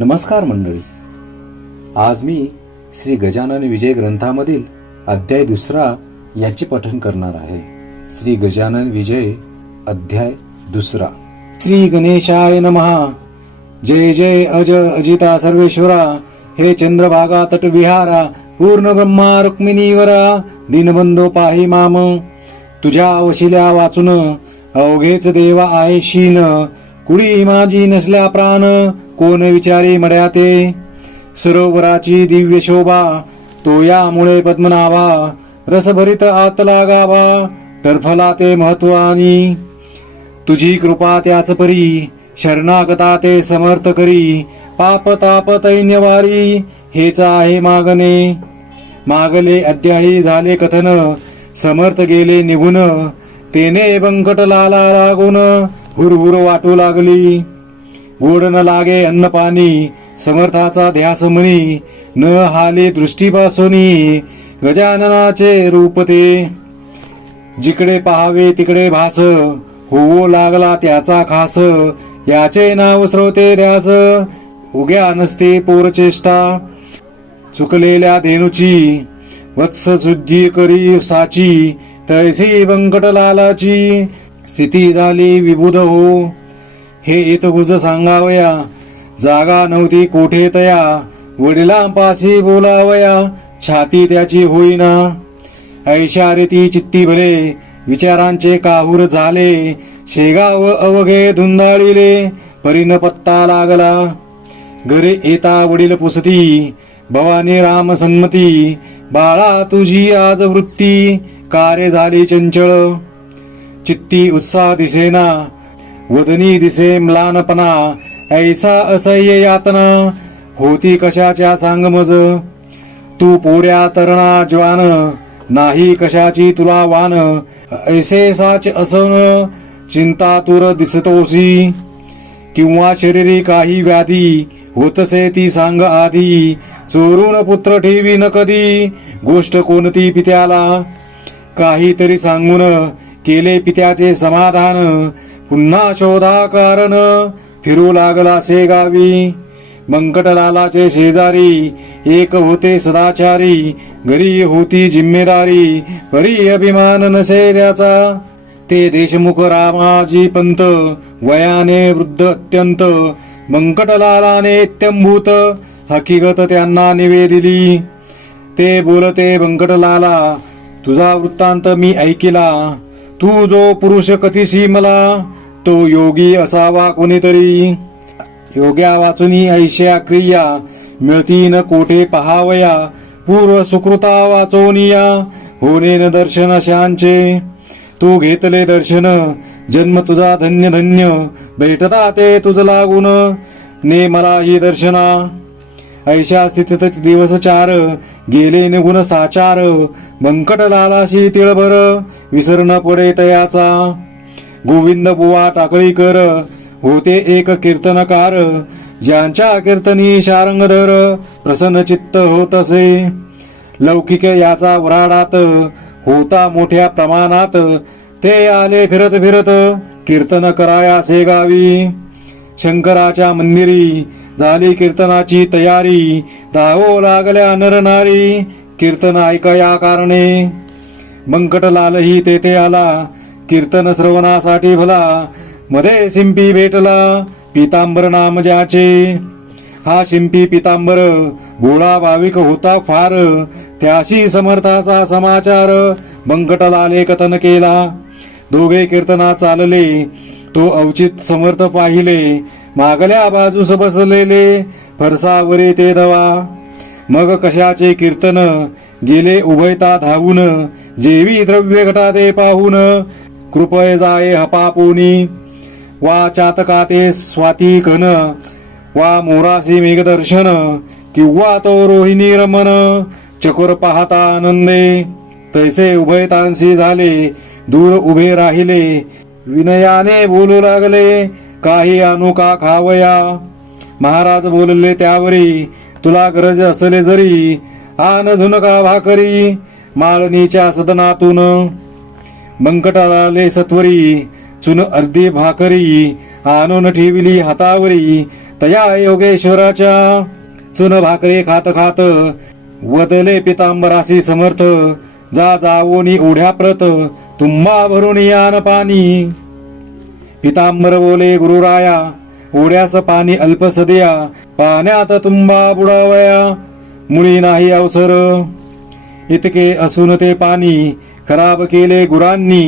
नमस्कार मंडळी. आज मी श्री गजानन विजय ग्रंथामधील अध्याय 2 याचे पठण करणार आहे. श्री गजानन विजय अध्याय 2. श्री गणेशाय नमः. जय जय अज अजिता सर्वेश्वरा. हे चंद्रभागा तटविहारा, पूर्ण ब्रह्मा रुक्मिणीवरा, दीनबंधो पाहि माम. तुझ्या वशिल्या वाचून अवघेच देवा आयशीन, कुडी माझी नसल्या प्राण, कोण विचारी मड्याते. सरोवराची दिव्य शोभा, तो यामुळे पद्मनाभा, रसभरित आतला गाभा, टरफला ते महत्वानी. तुझी कृपा त्याच परी, शरणागता ते समर्थ करी, पाप ताप तैन्यवारी, हेच आहे मागणे. मागले अद्याही झाले कथन, समर्थ गेले निघून, तेने बंकट लाला लागून, हुरहुर वाटू लागली. गोड न लागे अन्न पाणी, समर्थाचा ध्यास मनी, न हाले दृष्टीपासूनी, गजाननाचे रूप ते. जिकडे पाहावे तिकडे भास, होवो लागला त्याचा खास, याचे नाव श्रोते ध्यास, उग्या नसते पोरचेष्टा. चुकलेल्या धेनुची, वत्स शुद्धी करी साची, तैसी बंकटलालाची, स्थिती झाली विबुध हो. हे इतगुज सांगावया, जागा नव्हती कोठे तया, वडिलांपाशी बोलावया, छाती त्याची होईना. ऐशा रीती चित्ती भले, विचारांचे काहूर झाले, शेगाव अवघे धुंदाळिले, परीन पत्ता लागला. घरी येता वडील पुसती, भवानी राम सन्मती, बाळा तुझी आज वृत्ती, कार्य झाली चंचळ. चित्ती उत्साह दिसेना, वदनी दिसे म्लानपणा, ऐसा असह्य यातना, होती कशाच्या सांग मज. तू पोऱ्या तरणा ज्वान, नाही कशाची तुला वान, ऐसे साच असन, चिंता तुर दिसतोसी. किंवा शरीरी काही व्याधी, होतसे ती सांग आधी, चोरून पुत्र ठेवी न कधी, गोष्ट कोणती पित्याला. काहीतरी सांगून केले पित्याचे समाधान, पुन्हा शोधा कारण, फिरू लागला से गावी. बंकटलालाचे शेजारी, एक होते सदाचारी, घरी होती जिम्मेदारी, परी अभिमान नसे त्याचा. ते देशमुख रामाजी पंत, वयाने वृद्ध अत्यंत, बंकटलालाने इत्यंभूत, हकीकत त्यांना निवेदिली. ते बोलते बंकटलाला, तुझा वृत्तांत मी ऐकिला, तू जो पुरुष कथिसी मला, तो योगी असावा कोणीतरी. योग्या वाचुनी ऐश्या क्रिया, मिळती न कोठे पहावया, पूर्व सुकृता वाचोनिया, होणे न दर्शन अशांचे. तू घेतले दर्शन, जन्म तुझा धन्य धन्य, भेटता ते तुझ लागून, ने मला ही दर्शना. ऐशा स्थितीत दिवस 4, गेले निघून साचार, बंकटलालाशी तिळभर, विसरण पडे तयाचा. गोविंद बुवा टाकळीकर, होते एक कीर्तनकार, ज्यांच्या कीर्तनी शारंगधर, प्रसन्न चित्त होत असे. लौकिक याचा वराडात, होता मोठ्या प्रमाणात, ते आले फिरत फिरत, कीर्तन करायासे गावी. शंकराच्या मंदिरी, झाली कीर्तनाची तयारी, धावो लागल्या नरनारी, कीर्तन ऐकया कारणे. बंकटलालही तेथे आला, कीर्तन श्रवणासाठी भला, मध्ये शिंपी भेटला, पितांबर नाम ज्याचे. हा शिंपी पितांबर, भोळा भाविक होता फार, त्याशी समर्थाचा समाचार, बंकटलाले कथन केला. दोघे कीर्तना चालले, तो अवचित समर्थ पाहिले, मागल्या बाजूस बसलेले, फरसावरे ते दवा. मग कशाचे कीर्तन, गेले उभयता धावून, जेवी द्रव्य घटा ते पाहून, कृपय जाये हपापोनी. वा चातकाते स्वाती घन, वा मोरासी मेघदर्शन, किंवा तो रोहिणी रमन, चकोर पाहता आनंदे. तैसे उभयतांशी झाले, दूर उभे राहिले, विनयाने बोलू लागले, काही आणू का खावया. महाराज बोलले त्यावरी, तुला गरज असले जरी, आन झुनका भाकरी, माळणीच्या सदनातून. बंकटलाले सत्वरी, चुन अर्धी भाकरी, आणून ठेविली हातावरी, तया योगेश्वराच्या चुन भाकरे खात खात वदले पितांबरासी समर्थ जा जावोनी ओढ्या प्रत तुम्हा भरून यान पाणी पितांबर बोले गुरुराया ओढ्यास पाणी अल्प सदया पाण्यात तुम्हा बुडावया मुळी नाही अवसर इतके असून ते पाणी खराब केले गुरांनी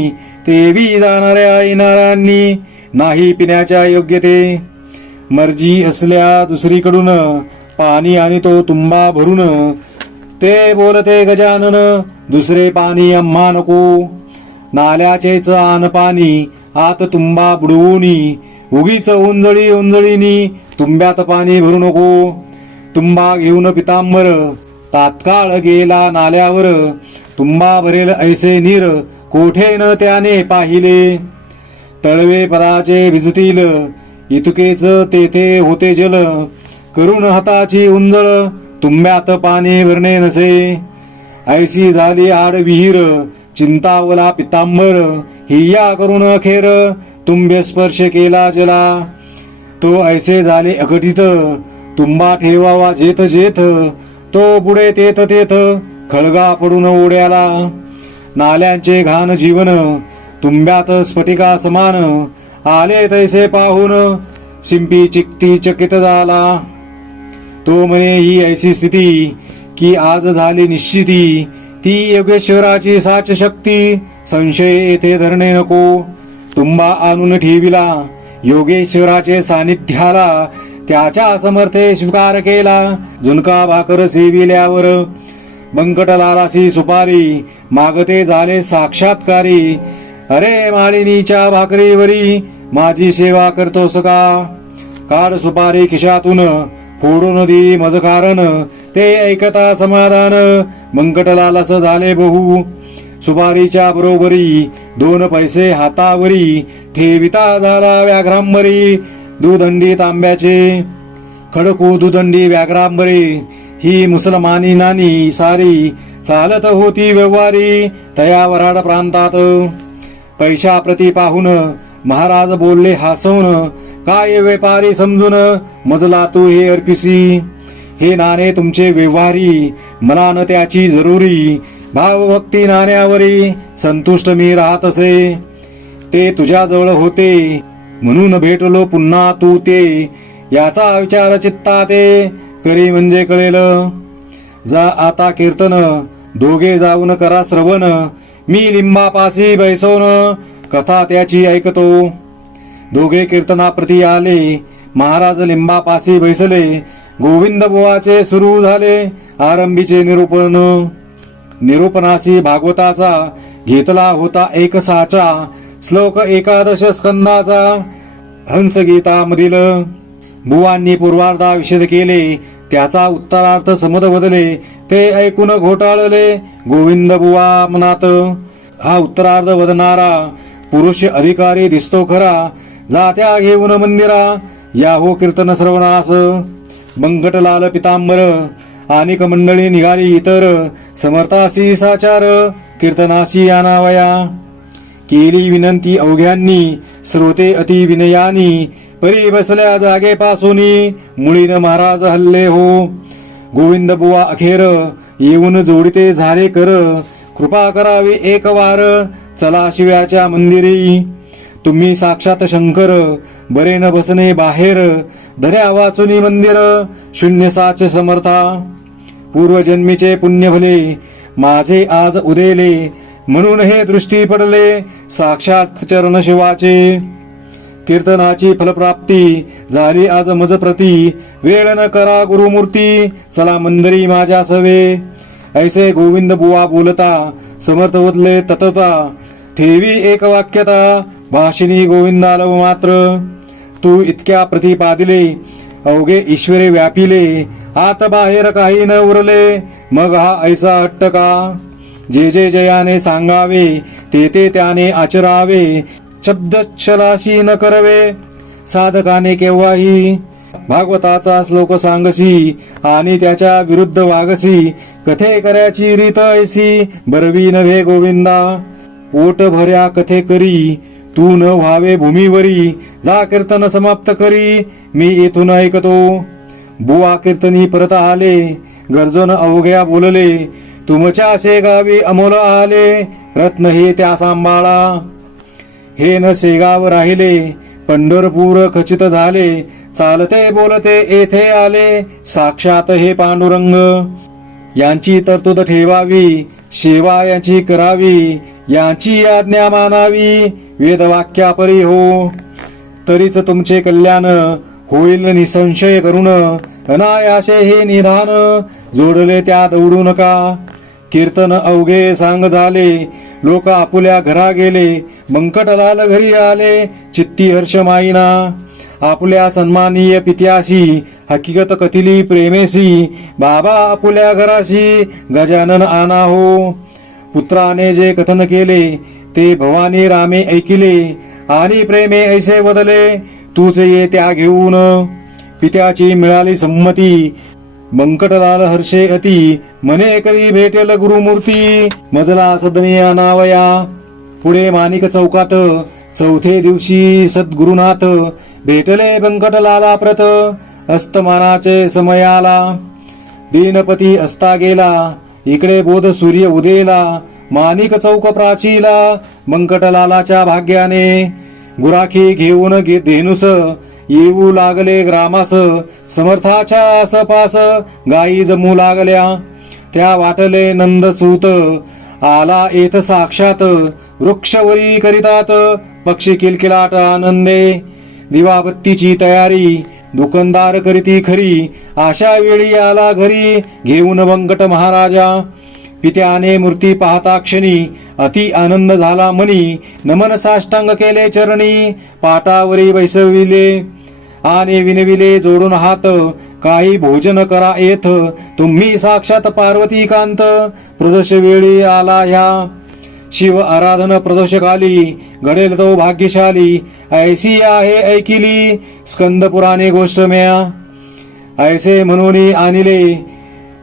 तेवी जाणाऱ्या येणाऱ्यांनी नाही पिण्याच्या योग्य ते मर्जी असल्या दुसरीकडून पाणी आणि तो तुंबा भरून ते बोलते गजानन दुसरे पाणी आम्हा नको नाल्याचेच आन पाणी आत तुंबा बुडवूनी उगीच उंजळी उंजळीनी तुंब्यात पाणी भरू नको तुंबा घेऊन पितांबर तात्काळ गेला नाल्यावर तुंबा भरेल ऐसे नीर कोठे न त्याने पाहिले तळवे पदाचे भिजतील इतकेच तेथे होते जल करून हाताची उंजळ तुंब्यात पाणी भरणे नसे ऐशी झाली आड विहीर चिंतावला पितांबर हिया करून अखेर तुंबे स्पर्श केला जला तो ऐसे झाले अघटित तुंबा ठेवावा जेथ जेथ तो बुडे तेथ तेथ खळगा पडून ओढ्याला नाल्यांचे घाण जीवन तुंब्यात स्फटिका समान आले तैसे पाहून शिंपी चिकती चकित झाला तो म्हणे ही ऐसी स्थिती की आज झाली निश्चिती ती योगेश्वराची साच शक्ती संशय येथे धरणे नको तुंबा आणून ठेविला योगेश्वराचे सानिध्याला त्याच्या समर्थे स्वीकार केला झुणका भाकर सेविल्यावर बंकटलालासी सुपारी मागते झाले साक्षात्कारी अरे माळिनीच्या भाकरीवरी माझी सेवा करतोस का काढ सुपारी खिशातून फोडून दी मज कारण ते ऐकता समाधान बंकटलालास झाले बहु सुपारीच्या बरोबरी 2 पैसे हातावरी ठेविता झाला व्याघ्रांबरी दुदंडी तांब्याचे खडकू दुदंडी व्याघ्रांबरी ही मुसलमानी नानी सारी चालत होती व्यवहारी तया वराड प्रांतात पैशा प्रति पाहून महाराज बोलले हसवून काय व्यापारी समजून मजला तू हे अर्पिसी हे नाणे तुमचे व्यवहारी मनान त्याची जरुरी भावभक्ती नाण्यावरी संतुष्ट मी राहत असे ते तुझ्याजवळ होते म्हणून भेटलो पुन्हा तू ते याचा विचार चित्ता ते करी म्हणजे कळेल जा आता कीर्तन दोघे जाऊन करा श्रवण मी लिंबापाशी बैसवून कथा त्याची ऐकतो दोघे कीर्तनाप्रती आले महाराज लिंबापाशी बैसले गोविंद बुवाचे सुरू झाले आरंभीचे निरूपणाशी भागवताचा घेतला होता एक साचा श्लोक 11 स्कंदाचा हंसगीतामधील बुवांनी पूर्वार्धा विषद केले त्याचा उत्तरार्थ समद बदले ते ऐकून घोटाळले गोविंद बुवा मनात हा उत्तरार्ध वदनारा पुरुष अधिकारी दिसतो खरा जात्या घेऊन मंदिरा या हो कीर्तन श्रवणास बंकटलाल पितांबर अनेक मंडळी निघाली इतर समर्थासी साचार कीर्तनाशी आणावया केली विनंती अवघ्यांनी श्रोते अति विनयानी परी बसल्या जागेपासूनी मुळीन महाराज हल्ले हो गोविंद बुवा अखेर येऊन जोडते झाले कर कृपा करावी एक वार चला शिव्याच्या मंदिरी तुम्ही साक्षात शंकर बरे न बसणे बाहेर धर्या वाचुनी मंदिर शून्य साच समर्था पूर्वजन्मीचे पुण्य भले माझे आज उदेले म्हणून हे दृष्टी पडले साक्षात चरण शिवाचे कीर्तनाची फलप्राप्ती झाली आज मज प्रती वेळ न करा गुरुमूर्ती चला मंदिरी माझ्या सवे ऐसे गोविंद बुवा बोलता समर्थ वदले ततता ठेवी एक वाक्यता भाषिणी गोविंदाल मात्र तू इतक्या प्रतिपादिले अवघे ईश्वरे व्यापिले आत बाहेर काही न उरले मग हा ऐसा हट्ट का जे जे जयाने सांगावे ते ते त्याने आचरावे शब्दच्छलाशी न करवे साधकाने केव्हाही भागवताचा श्लोक सांगसी आणि त्याच्या विरुद्ध वागसी कथे करायची रीत ऐसी बरवी नव्हे गोविंदा पोट भऱ्या कथे करी तू न व्हावे भूमीवरी, जा कीर्तन समाप्त करी मी येथून ऐकतो. बुवा कीर्तनी परत आले, गर्जन अवघ्या बोलले, तुमच्या शेगावी अमोल आले, रत्न हे त्या सांभाळा. हे न शेगाव राहिले, पंढरपूर खचित झाले, चालते बोलते येथे आले, साक्षात हे पांडुरंग. यांची तरतूद ठेवावी, सेवा यांची करावी, यांची आज्ञा मानावी, वेदवाक्यापरी हो. तरीच तुमचे कल्याण होईल निसंशय करून, अनायासे हे निधान, जोडले त्यात उडू नका. कीर्तन अवघे सांग झाले, लोक आपुल्या घरा गेले, बंकटलाल घरी आले, चित्ती हर्ष माईना. आपल्या सन्मानीय पित्याशी हकीकत कथिली प्रेमेसी, बाबा आपुल्या घराशी गजानन आना हो. पुत्राने जे कथन केले ते भवानी रामे ऐकिले, आणि प्रेमे ऐसे बदले, तूच ये त्या घेऊन. पित्याची मिळाली संमती, बंकटलाल हर्षे अति, मने कधी भेटेल गुरुमूर्ती, मजला सदनी आणावया. पुढे माणिक चौकात चौथे दिवशी सद्गुरुनाथ, भेटले बंकटलाला प्रत, अस्तमानाचे समयाला. दीनपती असता गेला, इकडे बोध सूर्य उदेला, माणिक चौक प्राचीला, बंकटलालाच्या भाग्याने. गुराखी घेऊन धेनुस, येऊ लागले ग्रामास, समर्थाच्या आसपास गायी जमू लागल्या. त्या वाटले नंदसूत, आला येथ साक्षात, वृक्षवरी करीतात पक्षी किलकिलाट आनंदे. दिवाबत्तीची तयारी दुकानदार करीती खरी, अशा वेळी आला घरी घेऊन बंकट महाराजा. पित्याने मूर्ती पाहता क्षणी अति आनंद झाला मनी, नमन साष्टांग केले चरणी, पाटावरी बैसविले आणि विनविले जोडून हात, काही भोजन करा येथ तुम्ही साक्षात पार्वती कांत. प्रदोष वेळी आला ह्या शिव आराधन प्रदोषकाली, घडेल तो भाग्यशाली, ऐसी आहे ऐकिली स्कंद पुराणे गोष्ट म्या. ऐसे म्हणून आणले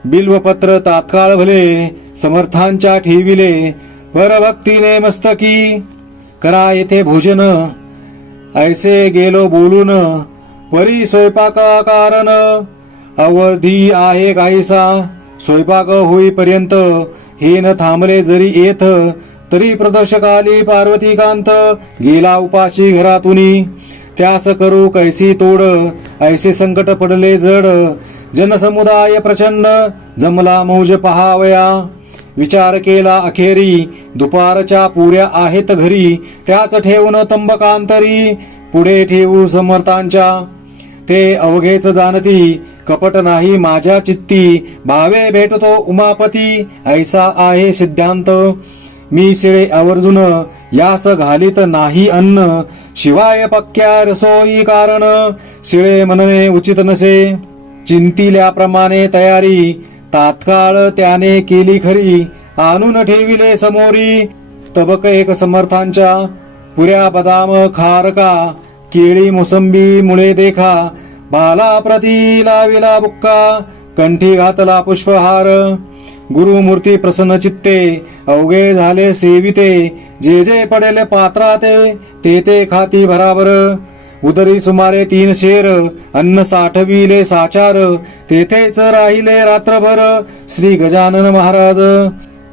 बिल्वपत्र तात्काळ भले, समर्थांच्या ठेविले परभक्तीने मस्तकी. करा येथे भोजन ऐसे गेलो बोलून, परी स्वयंपाका कारण, अवधी आहे काहीसा स्वयंपाक होईपर्यंत. हे न थांबले जरी येथ, तरी प्रदर्शकाली पार्वतीकांत, गेला उपाशी घरातुनी. त्यास करू कैसी तोड, ऐसे संकट पडले जड, जनसमुदाय प्रचंड जमला मौज पहावया. विचार केला अखेरी, दुपारच्या पुऱ्या आहेत घरी, त्याच ठेवून तंबकांतरी, पुढे ठेवू समर्थांच्या. ते अवघेच जाणती, कपट नाही माझ्या चित्ती, भावे भेटतो उमापती, ऐसा आहे सिद्धांत. मी शिळे आवर्जून यास घालीत नाही अन्न, शिवाय पक्क्या रसोई कारण, शिळे म्हणणे उचित नसे. चिंतिल्याप्रमाणे तयारी तात्काळ त्याने केली खरी, आणून ठेविले समोरी तबक एक समर्थांच्या. पुऱ्या बदाम खारका, केळी मोसंबी मुळे देखा, भाला प्रती लाविला बुक्का, कंठी घातला पुष्पहार. गुरुमूर्ती प्रसन्न चित्ते, अवघे झाले सेविते, जे जे पडेल पात्राते, ते ते खाती भराभर. उदरी सुमारे 3 शेर, अन्न साठविले साचार, तेथेच राहिले रात्रभर श्री गजानन महाराज.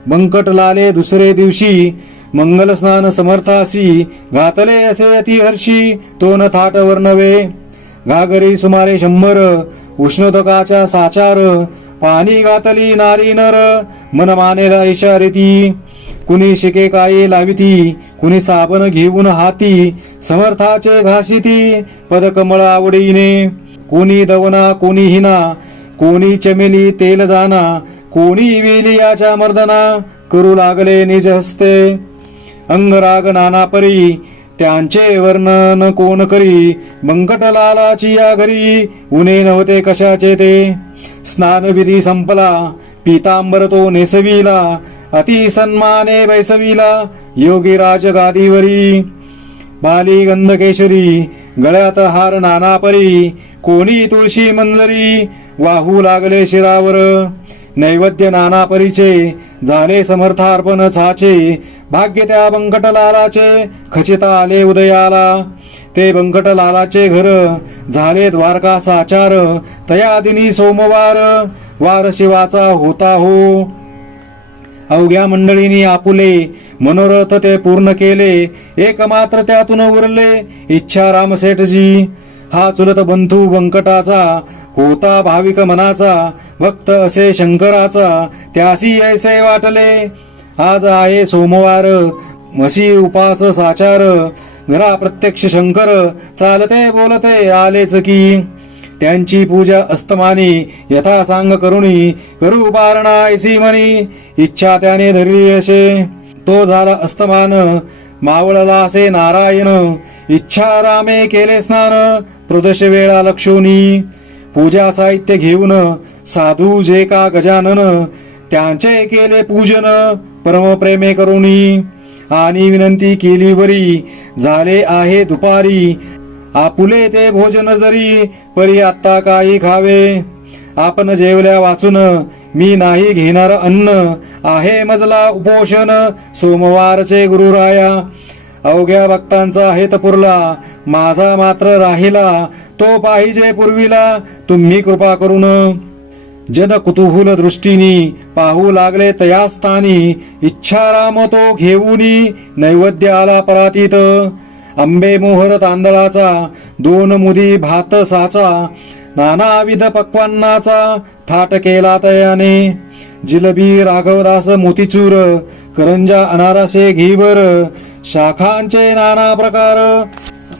बंकटलाले दुसरे दिवशी, मंगल स्नान समर्थासी, घातले असे अति हर्षी, तो न थाट वर्णवे. घागरी सुमारे 100, उष्णोदकाच्या साचार, पाणी घातली नारी नर, मन मानेला ऐशा रीती. कुणी शिके काये लाविती, कुणी साबण घेऊन हाती, समर्थाचे घासिती पदकमळ आवडीने. कोणी दवना कोणी हिना, कोणी चमेली तेल जाना, कोणी वेलियाच्या मर्दना, करू लागले निज हस्ते. अंगराग नाना परी, त्यांचे वर्णन कोण करी, बंकटलालाची या घरी, उणे नव्हते कशाचे ते. स्नानविधी संपला, पीतांबर तो नेसविला, अति सन्माने बैसविला, योगी राज गादीवरी. बाली गंधकेशरी, गळ्यात हार नाना परी, कोणी तुळशी मंजरी, वाहू लागले शिरावर. नैवेद्य नाना परीचे झाले समर्थार्पण छाचे भाग्य त्या बंकटलालाचे खचिता आले उदयाला ते बंकटलालाचे घर झाले द्वारका साचार तया दिनी सोमवार वार शिवाचा होता हो अवघ्या मंडळींनी आपुले मनोरथ ते पूर्ण केले एकमात्र त्यातून उरले इच्छा रामसेठजी हा चुलत बंधू बंकटाचा होता भाविक मनाचा भक्त असे शंकराचा त्यासी ऐसे वाटले आज आहे सोमवार म्हशी उपास साचार घरा प्रत्यक्ष शंकर चालते बोलते आलेच की त्यांची पूजा अस्तमानी यथा सांग करुणी करू बारणा ऐसी म्हणी इच्छा त्याने धरली असे तो झाला अस्तमान मावळला असे नारायण इच्छा रामे केले स्नान प्रदोष वेळा लक्षोनी पूजा साहित्य घेऊन साधू जे का गजानन त्यांचे केले पूजन परमप्रेमे करुणी आणि विनंती केली वरी झाले आहे दुपारी आपुले ते भोजन जरी परी आत्ता काही खावे आपण जेवल्या वाचून मी नाही घेणार अन्न आहे मजला उपोषण सोमवारचे गुरुराया अवघ्या भक्तांचा हेत पुरला माझा मात्र राहिला तो पाहिजे पूर्वीला तुम्ही कृपा करून जन कुतूहल दृष्टीनी पाहू लागले तया स्थानी इच्छाराम तो घेऊनी नैवेद्य आला परातीत आंबे मोहर तांदळाचा 2 मुदी भात साचा नानाविध पक्वान्नाचा थाट केला तयाने जिलबी राघवदास मोतीचूर करंजा अनारसे घीवर शाखांचे नाना प्रकार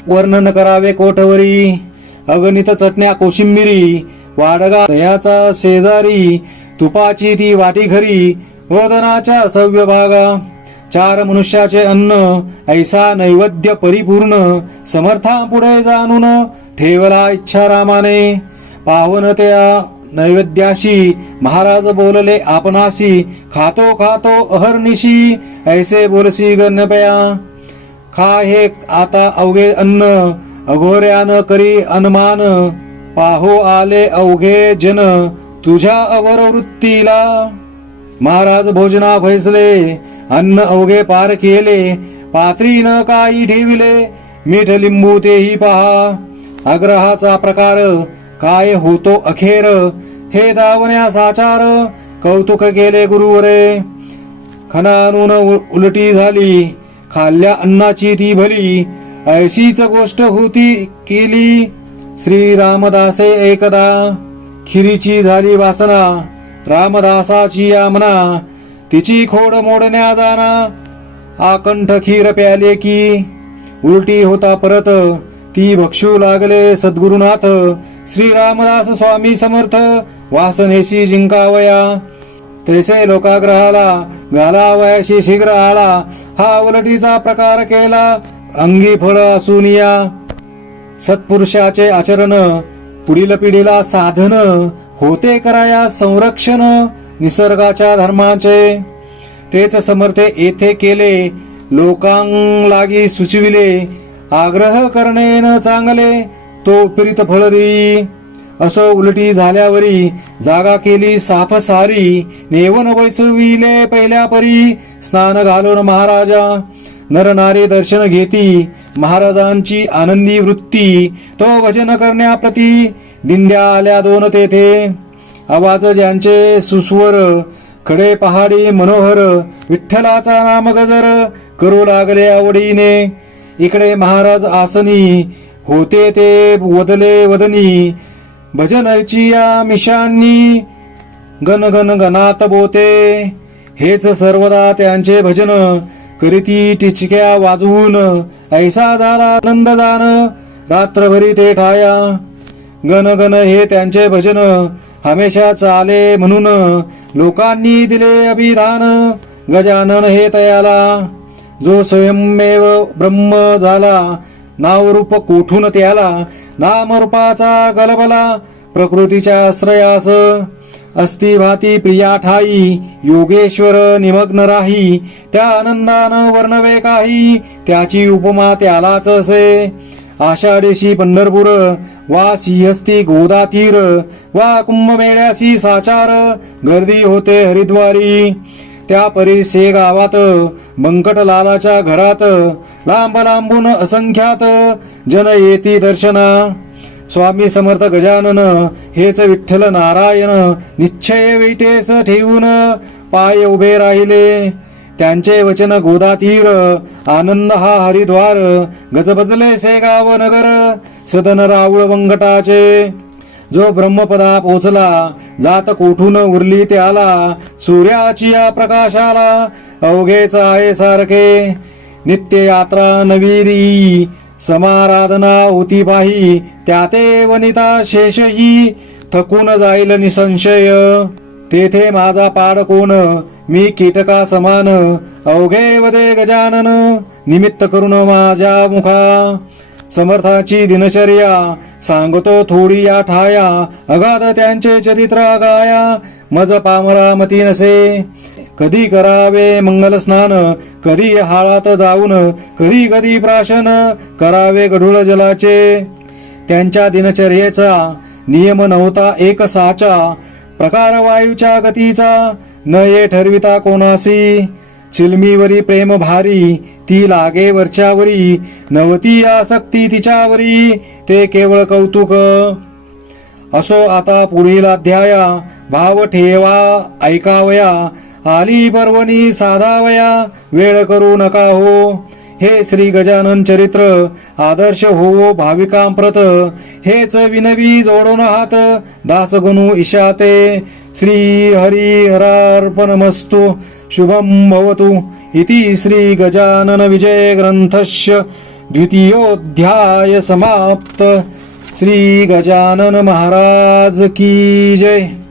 वर्णन करावे कोठवरी अगणित चटण्या कोशिंबिरी वाडगा दह्याचा शेजारी तुपाची ती वाटी घरी वदनाच्या सव्य भागा 4 मनुष्याचे अन्न ऐसा नैवेद्य परिपूर्ण समर्था पुढे जाणून ठेवला इच्छारामाने पावन त्या नैवेद्याशी महाराज बोलले आपणाशी खातो खातो अहर्निशी ऐसे बोलसी गण्यपया खा हे आता अवघे अन्न अघोऱ्यान करी अनुमान पाहो आले अवघे जन तुझ्या अघोर वृत्तीला महाराज भोजना फैसले अन्न अवघे पार केले पात्री न काही ठेविले मीठ लिंबू तेही पहा आग्रहाचा प्रकार काय होतो अखेर हे दावण्या साचार कौतुक केले गुरुवरे खणानून उलटी झाली खाल्ल्या अन्नाची ती भली ऐशीच गोष्ट होती केली श्री रामदासे एकदा खिरीची झाली वासना रामदासाची आमना तिची खोड मोडण्या जाना आकंठ खीर प्याले की उलटी होता परत ती भक्षू लागले सद्गुरुनाथ श्री रामदास स्वामी समर्थ वासनेशी जिंकावया तैसे लोकाग्रहाला घालावयाशी शीघ्र आला हा उलटीचा प्रकार केला अंगी फळ असून या सत्पुरुषाचे आचरण पुढील पिढीला साधन होते कराया संरक्षण निसर्गाच्या धर्माचे तेच समर्थे येथे केले लोकांग लागी सुचविले आग्रह करणे न चांगले तो प्रीत फळ देई असो उलटी झाल्यावरी जागा केली साफ सारी नेवन बैसविले पहिल्या परी स्नान घालून महाराजा नर नारी दर्शन घेती महाराजांची आनंदी वृत्ती तो भजन करण्याप्रती दिंड्या आल्या 2 तेथे आवाज ज्यांचे सुस्वर खडे पहाडी मनोहर विठ्ठलाचा नाम गजर करू लागले आवडीने इकडे महाराज आसनी होते ते वदले वदनी भजनची या मिशांनी गण गण गणात बोते हेच सर्वदा त्यांचे भजन करीती टिचक्या वाजवून ऐसा झाला आनंददान रात्रभरी ते ठाया गण गण हे त्यांचे भजन हमेशा चाले म्हणून लोकांनी दिले अभिधान गजानन हे तयाला जो स्वयंमेव ब्रह्म झाला नावरूप कोठून त्याला नामरूपाचा गलबला प्रकृतीच्या आश्रयास अस्ति भाती प्रिया ठाई योगेश्वर निमग्न राही त्या आनंदानं वर्णवे काही त्याची उपमा त्यालाच असे आषाढीशी पंढरपूर, वा सिंहस्ती गोदातीर, वा कुंभमेळ्यासी साचार, गर्दी होते हरिद्वारी. त्या परिसे गावात बंकटलालाच्या घरात, लांब लांबून असंख्यात जन येती दर्शना. स्वामी समर्थ गजानन हेच विठ्ठल नारायण, निश्चय विटेस ठेवून पाय उभे राहिले. त्यांचे वचन गोदातीर, आनंद हा हरिद्वार, गजबजले से गाव नगर, सदन राऊळ वंकटाचे. जो ब्रह्मपदा पोचला, जात कोठून उरली त्याला, सूर्याची या प्रकाशाला अवघेच आहे सारखे. नित्य यात्रा नवीदी, समाराधना होती पाही, त्याते वनिता शेषही, थकून जाईल निसंशय. तेथे माझा पाड कोण, मी कीटका समान, अवघे वदे गजानन, निमित्त करून माझ्या मुखा. समर्थाची दिनचर्या सांगतो थोडी या ठाया, अगाध त्यांचे चरित्र गाया, मज पामरा मती नसे. कधी करावे मंगल स्नान, कधी हाळात जाऊन, कधी कधी प्राशन करावे गढूळ जलाचे. त्यांच्या दिनचर्येचा नियम नव्हता एक साचा, प्रकार वायूच्या गतीचा न ये ठरविता कोणासी. चिलमीवरी प्रेम भारी, ती लागे वरच्यावरी, नवती आसक्ती तिच्यावरी, ते केवळ कौतुक. असो आता पुढील अध्याया, भाव ठेवा ऐकावया, आली पर्वणी साधावया, वेळ करू नका हो. हे श्री गजानन चरित्र आदर्श होवो भाविकांप्रत, हेच विनवी जोडून हात दासगणू ईशाते. श्री हरी हरार्पणमस्तु. शुभं भवतु. इति श्री गजानन विजय ग्रंथस्य द्वितीयोऽध्याय समाप्त. श्री गजानन महाराज की जय.